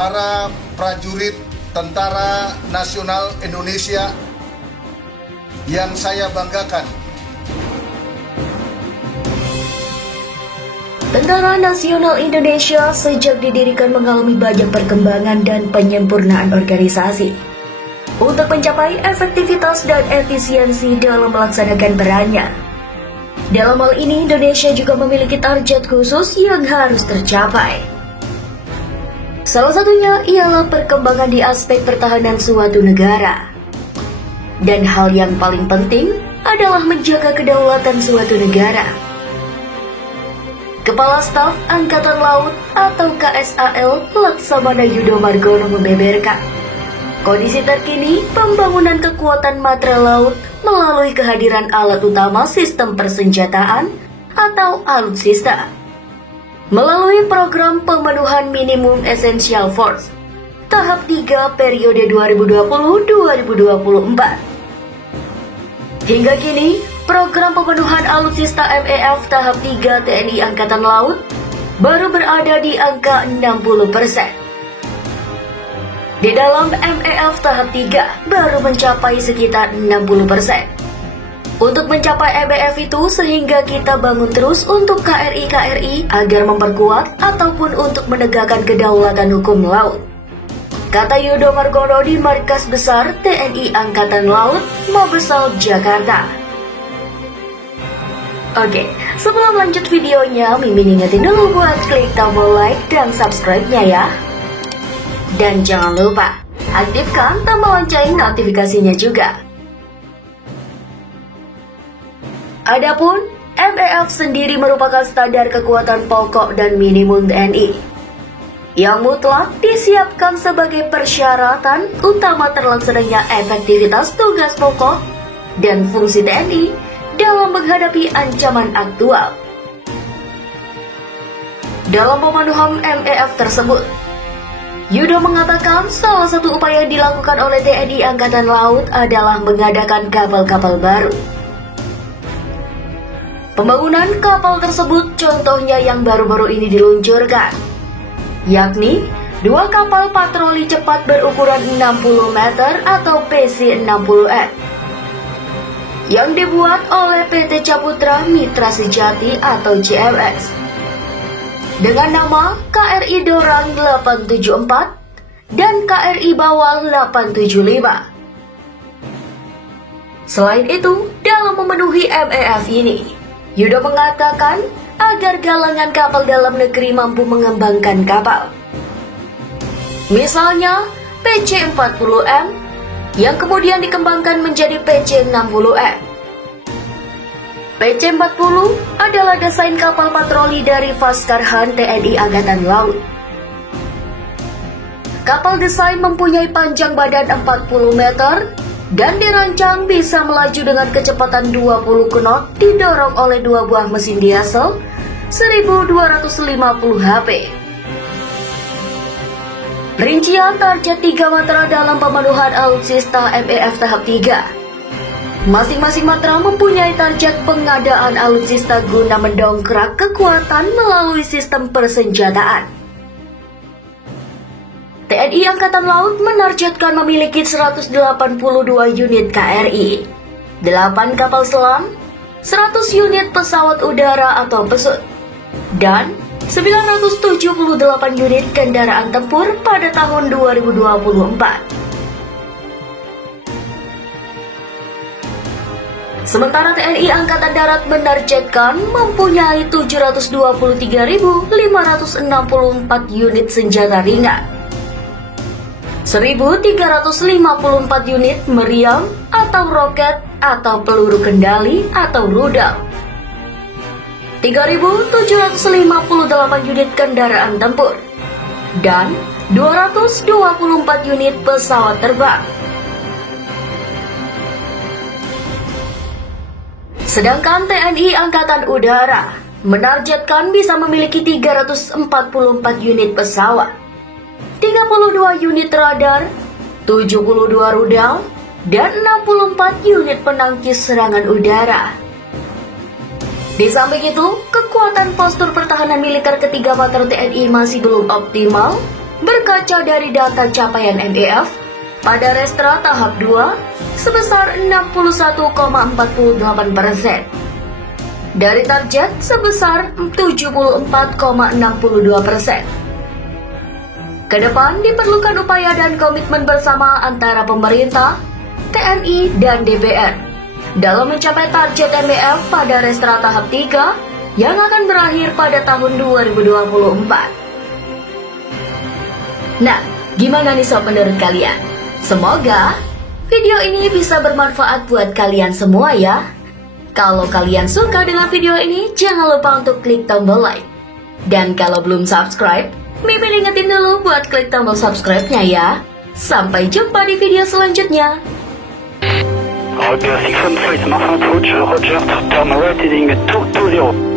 para prajurit Tentara Nasional Indonesia yang saya banggakan. Tentara Nasional Indonesia sejak didirikan mengalami banyak perkembangan dan penyempurnaan organisasi untuk mencapai efektivitas dan efisiensi dalam melaksanakan perannya. Dalam hal ini, Indonesia juga memiliki target khusus yang harus tercapai. Salah satunya ialah perkembangan di aspek pertahanan suatu negara. Dan hal yang paling penting adalah menjaga kedaulatan suatu negara. Kepala Staf Angkatan Laut atau KSAL Laksamana Yudo Margono membeberkan, kondisi terkini pembangunan kekuatan matra laut melalui kehadiran alat utama sistem persenjataan atau alutsista. Melalui program pemenuhan minimum essential force tahap 3 periode 2020-2024. Hingga kini, program pemenuhan alutsista MEF tahap 3 TNI Angkatan Laut baru berada di angka 60%. Di dalam MEF tahap 3 baru mencapai sekitar 60%. Untuk mencapai MEF itu sehingga kita bangun terus untuk KRI agar memperkuat ataupun untuk menegakkan kedaulatan hukum laut. Kata Yudo Margono di Markas Besar TNI Angkatan Laut, Mabesal, Jakarta. Oke, sebelum lanjut videonya, Mimin ingetin dulu buat klik tombol like dan subscribe-nya ya. Dan jangan lupa, aktifkan tombol lonceng notifikasinya juga. Adapun, MEF sendiri merupakan standar kekuatan pokok dan minimum TNI yang mutlak disiapkan sebagai persyaratan utama terlaksananya efektivitas tugas pokok dan fungsi TNI dalam menghadapi ancaman aktual. Dalam pemenuhan MEF tersebut, Yudo mengatakan salah satu upaya yang dilakukan oleh TNI Angkatan Laut adalah mengadakan kapal-kapal baru. Pembangunan kapal tersebut contohnya yang baru-baru ini diluncurkan, yakni 2 kapal patroli cepat berukuran 60 meter atau PC-60M yang dibuat oleh PT Caputra Mitra Sejati atau CMS dengan nama KRI Dorang 874 dan KRI Bawal 875. Selain itu, dalam memenuhi MEF ini, Yudo mengatakan agar galangan kapal dalam negeri mampu mengembangkan kapal. Misalnya PC-40M yang kemudian dikembangkan menjadi PC-60M. PC-40 adalah desain kapal patroli dari Vaskarhan TNI Angkatan Laut. Kapal desain mempunyai panjang badan 40 meter dan dirancang bisa melaju dengan kecepatan 20 knot didorong oleh 2 buah mesin diesel 1250 HP. Rincian target 3 matra dalam pemenuhan alutsista MEF tahap 3. Masing-masing matra mempunyai target pengadaan alutsista guna mendongkrak kekuatan melalui sistem persenjataan. TNI Angkatan Laut menargetkan memiliki 182 unit KRI, 8 kapal selam, 100 unit pesawat udara atau pesut, dan 978 unit kendaraan tempur pada tahun 2024. Sementara TNI Angkatan Darat menargetkan mempunyai 723.564 unit senjata ringan, 1.354 unit meriam atau roket atau peluru kendali atau rudal, 3.758 unit kendaraan tempur, dan 224 unit pesawat terbang. Sedangkan TNI Angkatan Udara menargetkan bisa memiliki 344 unit pesawat, 32 unit radar, 72 rudal, dan 64 unit penangkis serangan udara. Di samping itu, kekuatan postur pertahanan militer ketiga matra TNI masih belum optimal berkaca dari data capaian MEF pada Restra tahap 2 sebesar 61,48%, dari target sebesar 74,62%. Kedepan diperlukan upaya dan komitmen bersama antara pemerintah, TNI, dan DPR dalam mencapai target MEF pada Restra tahap 3 yang akan berakhir pada tahun 2024. Nah, gimana nih sob menurut kalian? Semoga video ini bisa bermanfaat buat kalian semua ya. Kalau kalian suka dengan video ini, jangan lupa untuk klik tombol like. Dan kalau belum subscribe, Mimin ingetin dulu buat klik tombol subscribe-nya ya. Sampai jumpa di video selanjutnya. Roger 6 Flight, Martin approach, Roger, turn right heading 220.